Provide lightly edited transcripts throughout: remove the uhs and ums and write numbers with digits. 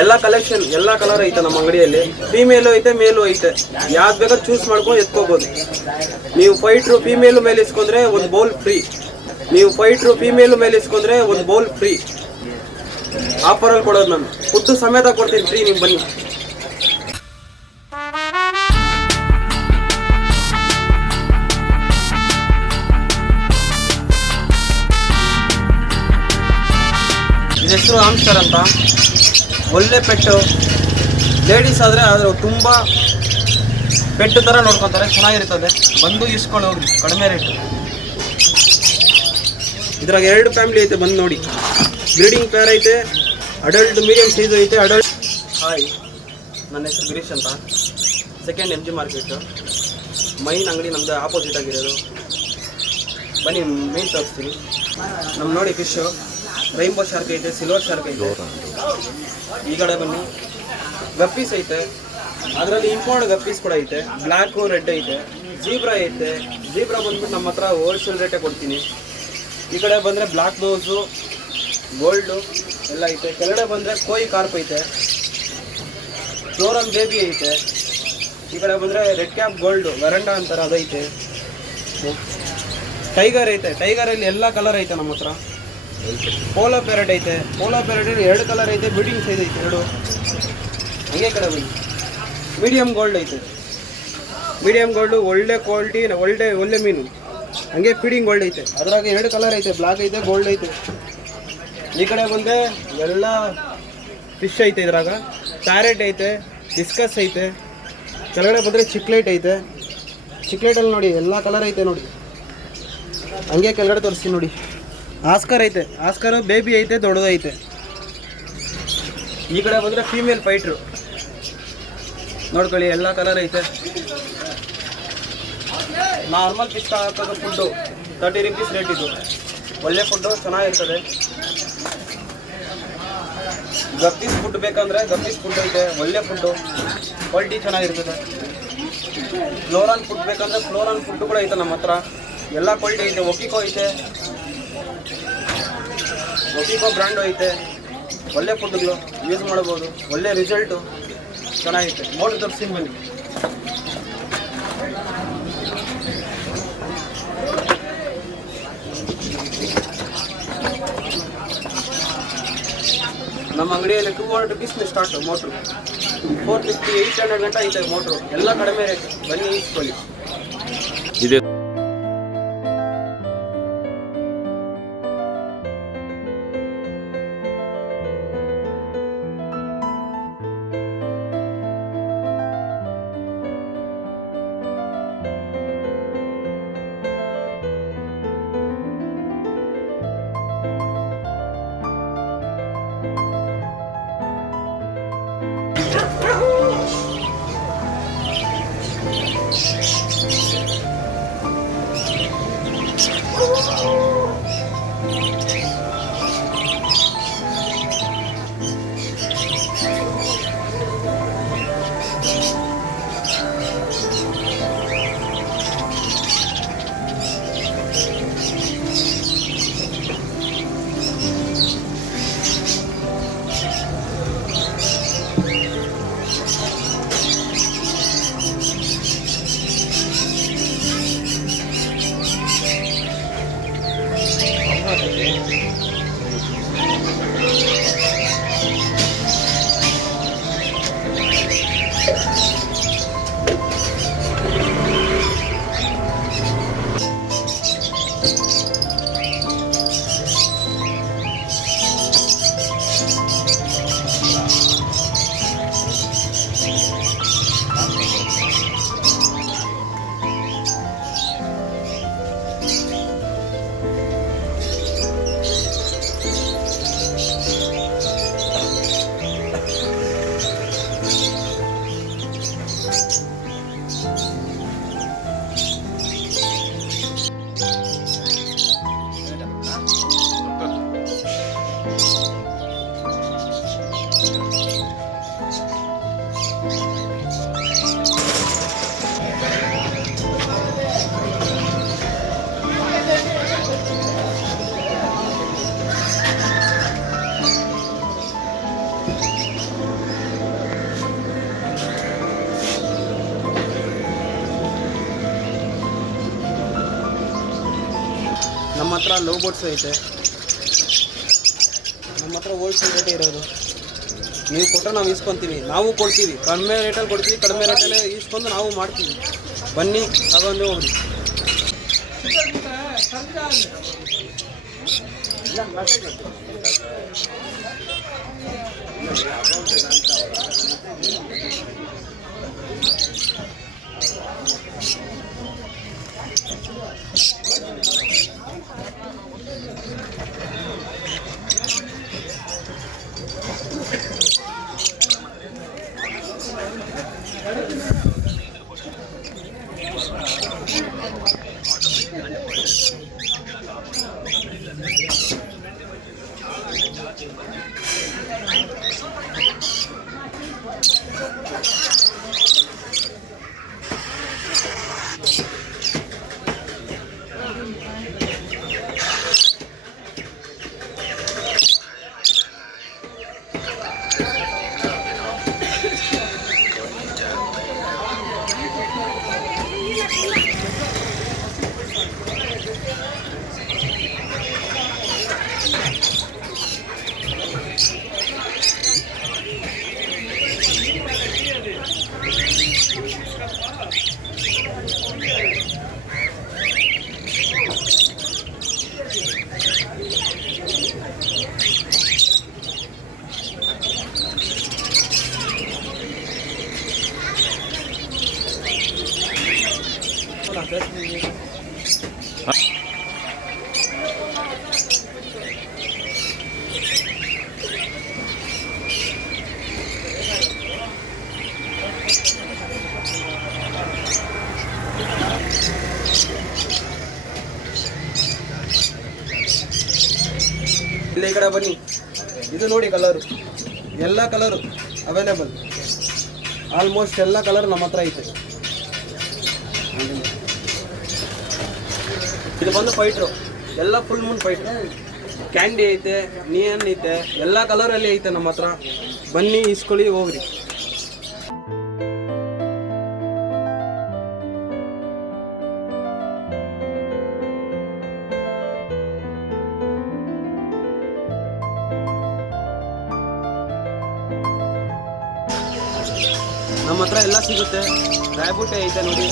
ಎಲ್ಲ ಕಲೆಕ್ಷನ್ ಎಲ್ಲ ಕಲರ್ ಐತೆ ನಮ್ಮ ಅಂಗಡಿಯಲ್ಲಿ. ಫೀಮೇಲು ಐತೆ, ಮೇಲು ಐತೆ. ಯಾವ್ದು ಬೇಕಾದ್ರೂ ಚೂಸ್ ಮಾಡ್ಕೊಂಡು ಎತ್ಕೋಬೋದು. ನೀವು ಫೈಟ್ರು ಫೀಮೇಲು ಮೇಲೆ ಇಸ್ಕೊಂಡ್ರೆ ಒಂದು ಬೌಲ್ ಫ್ರೀ. ನೀವು ಫೈಟ್ರು ಫೀಮೇಲು ಮೇಲೆ ಇಸ್ಕೊಂಡ್ರೆ ಒಂದು ಬೌಲ್ ಫ್ರೀ. ಆಫರಲ್ಲಿ ಕೊಡೋದು ನಾನು. ಫುಡ್ಡು ಸಮೇತ ಕೊಡ್ತೀನಿ ಫ್ರೀ, ನೀವು ಬನ್ನಿ. ಹೆಸರು ಆಮ್ಸ್ಟರ್ ಅಂತ. ಒಳ್ಳೆ ಪೆಟ್ಟು. ಲೇಡೀಸ್ ಆದರೆ ತುಂಬ ಪೆಟ್ಟು ಥರ ನೋಡ್ಕೊತಾರೆ, ಚೆನ್ನಾಗಿರ್ತದೆ. ಬಂದು ಇಸ್ಕೊಂಡು ಹೋಗ್ರಿ, ಕಡಿಮೆ ರೇಟು. ಇದ್ರಾಗ 2 ಫ್ಯಾಮಿಲಿ ಐತೆ, ಬಂದು ನೋಡಿ. ಬ್ರೀಡಿಂಗ್ ಪೇರ್ ಐತೆ, ಅಡಲ್ಟ್ ಮೀಡಿಯಂ ಸೈಜು ಐತೆ. ಅಡಲ್ಟ್. ಹಾಯ್, ನನ್ನ ಹೆಸರು ಗಿರೀಶ್ ಅಂತ. Second MG market. ಮೈನ್ ಅಂಗಡಿ ನಮ್ಮದು ಆಪೋಸಿಟ್ ಆಗಿರೋದು. ಬನ್ನಿ ಮೀನು ತೋರಿಸ್ತೀನಿ. ನಮ್ಮ ನೋಡಿ ಫಿಶ್ಶು ರೈನ್ಬೋ ಶಾರ್ಕ್ ಐತೆ, ಸಿಲ್ವರ್ ಶಾರ್ಕ್ ಐತೆ. ಈ ಕಡೆ ಬನ್ನಿ, ಗಪ್ಪೀಸ್ ಐತೆ. ಅದರಲ್ಲಿ ಇಂಪೋರ್ಟ್ ಗಪ್ಪೀಸ್ ಕೂಡ ಐತೆ. ಬ್ಲ್ಯಾಕು ರೆಡ್ ಐತೆ. ಜೀಬ್ರಾ ಐತೆ. ಜೀಬ್ರಾ ಬಂದ್ಬಿಟ್ಟು ನಮ್ಮ ಹತ್ರ ಹೋಲ್ಸೇಲ್ ರೇಟೇ ಕೊಡ್ತೀನಿ. ಈ ಕಡೆ ಬಂದರೆ ಬ್ಲ್ಯಾಕ್ ಬೋಸು, ಗೋಲ್ಡು ಎಲ್ಲ ಐತೆ. ಕೆಳಗಡೆ ಬಂದರೆ ಕೋಯಿ ಕಾರ್ಪ್ ಐತೆ. ಫ್ಲೋರಲ್ ಬೇಬಿ ಐತೆ. ಈ ಕಡೆ ಬಂದರೆ ರೆಡ್ ಕ್ಯಾಪ್ ಗೋಲ್ಡು ವೆರಂಡಾ ಅಂತಾರೆ, ಅದೈತೆ. ಟೈಗರ್ ಐತೆ. ಟೈಗರಲ್ಲಿ ಎಲ್ಲ ಕಲರ್ ಐತೆ ನಮ್ಮ ಹತ್ರ. ಪೋಲೋ ಪ್ಯಾರೆಟ್ ಐತೆ. ಪೋಲೋ ಪ್ಯಾರೆಟಲ್ಲಿ 2 ಕಲರ್ ಐತೆ. ಬ್ರೀಡಿಂಗ್ ಸೈಜ್ ಐತೆ 2. ಹಂಗೆ ಕಡೆ ಬನ್ನಿ, ಮೀಡಿಯಮ್ ಗೋಲ್ಡ್ ಐತೆ. ಮೀಡಿಯಮ್ ಗೋಲ್ಡು ಒಳ್ಳೆ ಕ್ವಾಲಿಟಿ, ಒಳ್ಳೆ ಮೀನು. ಹಂಗೆ ಫೀಡಿಂಗ್ ಗೋಲ್ಡ್ ಐತೆ. ಅದ್ರಾಗ 2 ಕಲರ್ ಐತೆ, ಬ್ಲ್ಯಾಕ್ ಐತೆ, ಗೋಲ್ಡ್ ಐತೆ. ಈ ಕಡೆ ಬಂದರೆ ಎಲ್ಲ ಫಿಶ್ ಐತೆ. ಇದ್ರಾಗ ಪ್ಯಾರೆಟ್ ಐತೆ, ಡಿಸ್ಕಸ್ ಐತೆ. ಕೆಳಗಡೆ ಬಂದರೆ ಚಿಕ್ಲೇಟ್ ಐತೆ. ಚಿಕ್ಲೇಟಲ್ಲಿ ನೋಡಿ ಎಲ್ಲ ಕಲರ್ ಐತೆ ನೋಡಿ. ಹಂಗೆ ಕೆಳಗಡೆ ತೋರಿಸ್ತೀನಿ ನೋಡಿ. ಆಸ್ಕರ್ ಐತೆ. ಆಸ್ಕರು ಬೇಬಿ ಐತೆ, ದೊಡ್ಡದೈತೆ. ಈ ಕಡೆ ಬಂದರೆ ಫೀಮೇಲ್ ಫೈಟ್ರು ನೋಡ್ಕೊಳ್ಳಿ, ಎಲ್ಲ ಕಲರ್ ಐತೆ. ನಾರ್ಮಲ್ ಫಿಶ್ ಹಾಕೋದು ಫುಡ್ಡು 30 ರೂಪೀಸ್ ರೇಟ್. ಇದು ಒಳ್ಳೆ ಫುಡ್ಡು, ಚೆನ್ನಾಗಿರ್ತದೆ. ಗಪ್ಪೀಸ್ ಫುಡ್ ಬೇಕಂದರೆ ಗಪ್ಪೀಸ್ ಫುಡ್ ಐತೆ, ಒಳ್ಳೆ ಫುಡ್ಡು, ಕ್ವಾಲಿಟಿ ಚೆನ್ನಾಗಿರ್ತದೆ. ಫ್ಲೋರಾನ್ ಫುಡ್ ಬೇಕಂದರೆ ಫ್ಲೋರಾನ್ ಫುಡ್ ಕೂಡ ಐತೆ ನಮ್ಮ ಹತ್ರ. ಎಲ್ಲ ಕ್ವಾಲಿಟಿ ಐತೆ. ಒಕಿಕೋ ಐತೆ. ಒಕಿಕೋ ಬ್ರ್ಯಾಂಡು ಐತೆ. ಒಳ್ಳೆ ಫುಡ್ಗಳು ಯೂಸ್ ಮಾಡ್ಬೋದು. ಒಳ್ಳೆ ರಿಸಲ್ಟು, ಚೆನ್ನಾಗೈತೆ. ಮೋಟ್ರ್ ತೋರಿಸ್ತೀನಿ ಬನ್ನಿ. ನಮ್ಮ ಅಂಗಡಿಯಲ್ಲಿ 200 ರೂಪೀಸ್ ಸ್ಟಾರ್ಟು ಮೋಟ್ರು. 450, 800 ಗಂಟೆ ಐತೆ ಮೋಟ್ರು. ಎಲ್ಲ ಕಡಿಮೆ ರೇಟ್. ಬನ್ನಿ ಇಸ್ಕೊಳ್ಳಿ. ಇದೆ ಹತ್ರ ಲವ್ ಬೋಟ್ಸು ಐತೆ. ನಮ್ಮ ಹತ್ರ ಹೋಲ್ಸೇಲ್ ರೇಟೇ ಇರೋದು. ನೀವು ಕೊಟ್ಟರೆ ನಾವು ಇಸ್ಕೊತೀವಿ, ನಾವು ಕೊಡ್ತೀವಿ, ಕಡಿಮೆ ರೇಟಲ್ಲಿ ಕೊಡ್ತೀವಿ, ಕಡಿಮೆ ರೇಟಲ್ಲೇ ಇಸ್ಕೊಂಡು ನಾವು ಮಾಡ್ತೀವಿ. ಬನ್ನಿ ತಗೊಂಡು ಹೋಗ್ರಿ. ಇಲ್ಲ ಈ ಕಡೆ ಬನ್ನಿ. ಇದು ನೋಡಿ ಕಲರು, ಎಲ್ಲ ಕಲರು ಅವೈಲೇಬಲ್, ಆಲ್ಮೋಸ್ಟ್ ಎಲ್ಲ ಕಲರ್ ನಮ್ಮ ಹತ್ರ ಐತೆ. ಇದು ಬಂದು ಫೈಟ್ರು, ಎಲ್ಲ ಫುಲ್ ಮೂನ್ ಫೈಟ್ರು. ಕ್ಯಾಂಡಿ ಐತೆ, ನಿಯನ್ ಐತೆ, ಎಲ್ಲ ಕಲರಲ್ಲಿ ಐತೆ ನಮ್ಮ ಹತ್ರ. ಬನ್ನಿ ಇಸ್ಕೊಳ್ಳಿ ಹೋಗ್ರಿ. ನಮ್ಮ ಹತ್ರ ಎಲ್ಲ ಸಿಗುತ್ತೆ. ರಾಯಬೂಟೆ ಐತೆ ನೋಡಿ.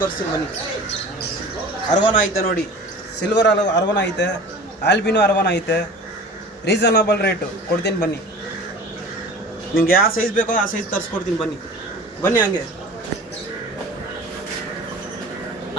ತೋರಿಸ್ತೀನಿ ಬನ್ನಿ. ಅರ್ವಾನ ಐತೆ ನೋಡಿ, ಸಿಲ್ವರ್ ಅರ್ವಾನ ಐತೆ, ಆಲ್ಬಿನೋ ಅರ್ವಾನ ಐತೆ. ರೀಸನಬಲ್ ರೇಟು ಕೊಡ್ತೀನಿ ಬನ್ನಿ. ನಿಮ್ಗೆ ಯಾವ ಸೈಜ್ ಬೇಕೋ ಆ ಸೈಜ್ ತರಿಸ್ಕೊಡ್ತೀನಿ ಬನ್ನಿ. ಬನ್ನಿ ಹಂಗೆ.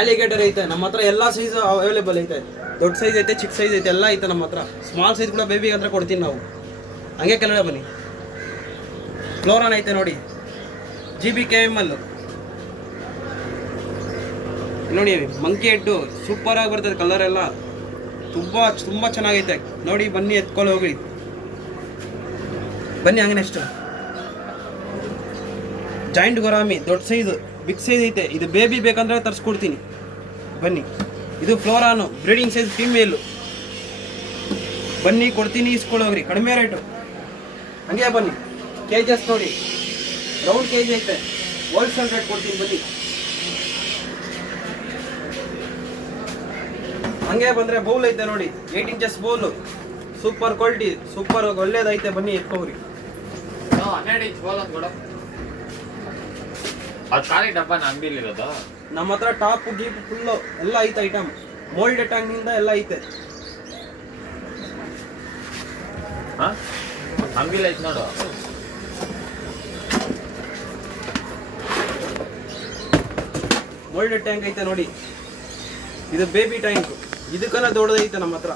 ಆಲಿಗೇಟರ್ ಐತೆ ನಮ್ಮ ಹತ್ರ, ಎಲ್ಲ ಸೈಜ್ ಅವೈಲೇಬಲ್ ಐತೆ. ದೊಡ್ಡ ಸೈಜ್ ಐತೆ, ಚಿಕ್ಕ ಸೈಜ್ ಐತೆ, ಎಲ್ಲ ಐತೆ ನಮ್ಮ ಹತ್ರ. ಸ್ಮಾಲ್ ಸೈಜ್ ಕೂಡ ಬೇಬಿಗೆ ಹತ್ರ ಕೊಡ್ತೀನಿ ನಾವು. ಹಂಗೆ ಕೆಳಗಡೆ ಬನ್ನಿ. ಫ್ಲೋರಾನ್ ಐತೆ ನೋಡಿ, GBKML ನೋಡಿ. ಮಂಕಿ ಹೆಡ್ಡು ಸೂಪರಾಗಿ ಬರ್ತದೆ, ಕಲರ್ ಎಲ್ಲ ತುಂಬ ಚೆನ್ನಾಗೈತೆ ನೋಡಿ. ಬನ್ನಿ ಎತ್ಕೊಂಡು ಹೋಗಿ ಬನ್ನಿ. ಹಂಗೆ ನೆಕ್ಸ್ಟ್ ಜಾಯಿಂಟ್ ಗೊರಾಮಿ ದೊಡ್ಡ ಸೈಜು, ಬಿಗ್ ಸೈಜ್ ಐತೆ. ಇದು ಬೇಬಿ ಬೇಕಂದ್ರೆ ತರಿಸ್ಕೊಡ್ತೀನಿ ಬನ್ನಿ. ಇದು ಫ್ಲೋರಾನು ಬ್ರೀಡಿಂಗ್ ಸೈಜ್ ಫೀಮೇಲು. ಬನ್ನಿ ಕೊಡ್ತೀನಿ, ಇಸ್ಕೊಳ್ಳೋಗ್ರಿ, ಕಡಿಮೆ ರೇಟು. ಹಂಗೆ ಬನ್ನಿ, ಕೇಜಸ್ ನೋಡಿ, ರೌಂಡ್ ಕೇಜ್ ಐತೆ, ಹೋಲ್ಸೇಲ್ ರೇಟ್ ಕೊಡ್ತೀನಿ ಬನ್ನಿ. ಹಂಗೆ ಬಂದರೆ ಬೌಲ್ ಐತೆ ನೋಡಿ, 8 inches bowl, super quality, super ಒಳ್ಳೇದೈತೆ, ಬನ್ನಿ ಎತ್ಕೋಗ್ರಿ. 12 ಇಂಚ್ ಬೋಲ್ ಅಂತ ಕೊಡು. ಅದು ಖಾಲಿ ಡಬ್ಬನ ಅಂಗಡಿಲಿರೋದು. ನಮ್ಮ ಹತ್ರ ಟಾಪ್ ಗೀಪ್ ಫುಲ್ಲು ಎಲ್ಲ ಐತೆ ಐಟಮ್, ಮೋಲ್ಡ್ ಟ್ಯಾಂಕ್ನಿಂದ ಎಲ್ಲ ಐತೆ. ಹಾಂ ಅಂಗಡಿಲಿ ಐತೆ ನೋಡು. ಮೋಲ್ಡ್ ಟ್ಯಾಂಕ್ ಐತೆ ನೋಡಿ, ಇದು ಬೇಬಿ ಟ್ಯಾಂಕ್, ಇದಕ್ಕೆಲ್ಲ ದೊಡ್ಡದೈತೆ ನಮ್ಮ ಹತ್ರ.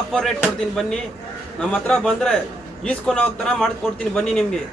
ಆಫರ್ ರೇಟ್ ಕೊಡ್ತೀನಿ ಬನ್ನಿ, ನಮ್ಮ ಹತ್ರ ಬಂದರೆ ಈಸ್ಕೊಂಡು ಹೋಗ್ತಾರ ಮಾಡಿಕೊಡ್ತೀನಿ ಬನ್ನಿ ನಿಮಗೆ.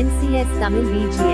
NCS Tamil BGM